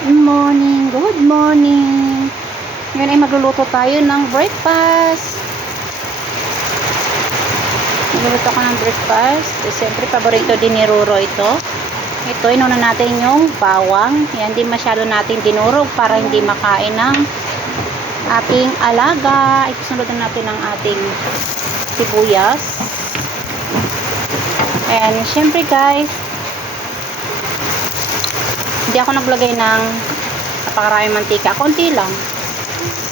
Good morning, good morning. Ngayon ay magluluto tayo ng breakfast. Magluluto ko ng breakfast. Eh, Siyempre, paborito din ni Ruro ito. Ito, inuna natin yung bawang. Yan, di masyado natin dinurog para hindi makain ng ating alaga. Itusunod na natin ang ating sibuyas. And, syempre guys, hindi ako naglagay ng napakaraming mantika. Konti lang.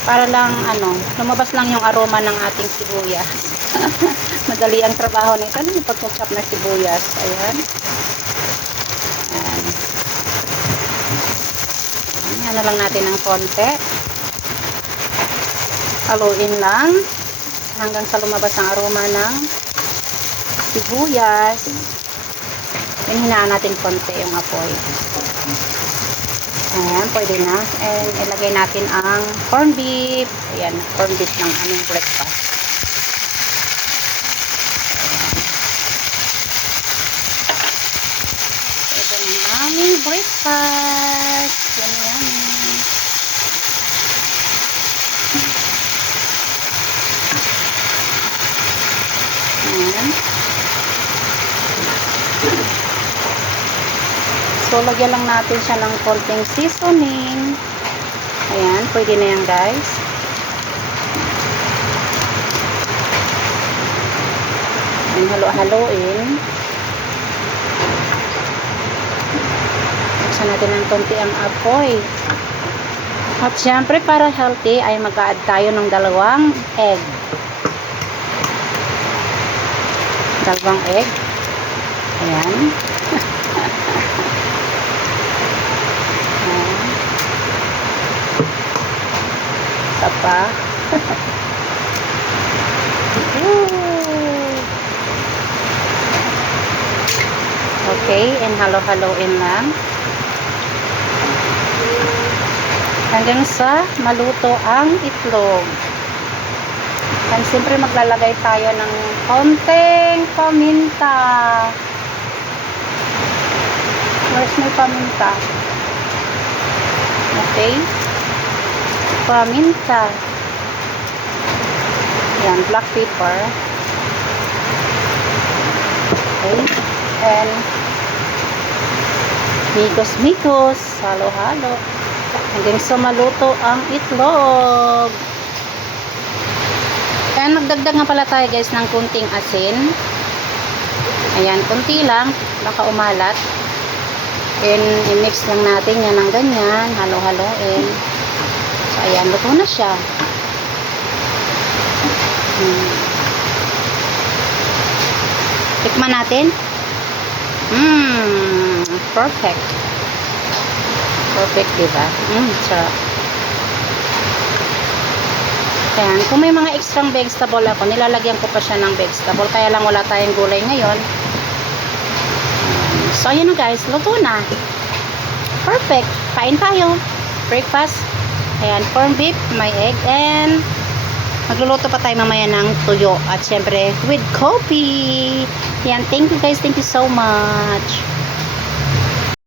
Para lang, ano, lumabas lang yung aroma ng ating sibuyas. Madali ang trabaho nito. Ano yung pagkachop na sibuyas? Ayan. Ayan. Ayan na lang natin ng konti. Haluin lang hanggang sa lumabas ang aroma ng sibuyas. Then, hinaan natin konti yung apoy. Ayan, pwede na. And, ilagay natin ang corn beef. Ayan, corn beef ng aming breakfast. Ito ng aming breakfast. Yan, yan. Ayan. So, lagyan lang natin siya ng konting seasoning. Ayan, pwede na yan guys. Ayan, halo-haloin. Buksan natin ng konti ang apoy. At syempre, para healthy, ay mag-add tayo ng dalawang egg. Dalawang egg. Ayan. Ayan. Pa. Okay, and halo-haloin lang. Hanggang sa maluto ang itlog. And siyempre maglalagay tayo ng konting paminta. Where's my paminta? Okay. Paminta. Yan, black pepper. Okay. And mikos-mikos. Halo-halo. Hanggang sa maluto ang itlog. Kaya nagdagdag nga pala tayo guys ng kunting asin. Ayan, kunti lang. Baka umalat. And i-mix lang natin yan ng ganyan. Halo-haloin. So, ayan, luto na siya. Hmm. Tikman natin. Mmm, perfect. Perfect, diba? Mmm, sarap. Ayan, kung may mga extra vegetable ako, nilalagyan ko pa siya ng vegetable. Kaya lang wala tayong gulay ngayon. So, ayan na guys. Luto na. Perfect. Kain tayo. Breakfast. Ayan, corn beef, may egg, and magluluto pa tayo mamaya ng tuyo. At syempre, with coffee. Ayan, thank you guys. Thank you so much.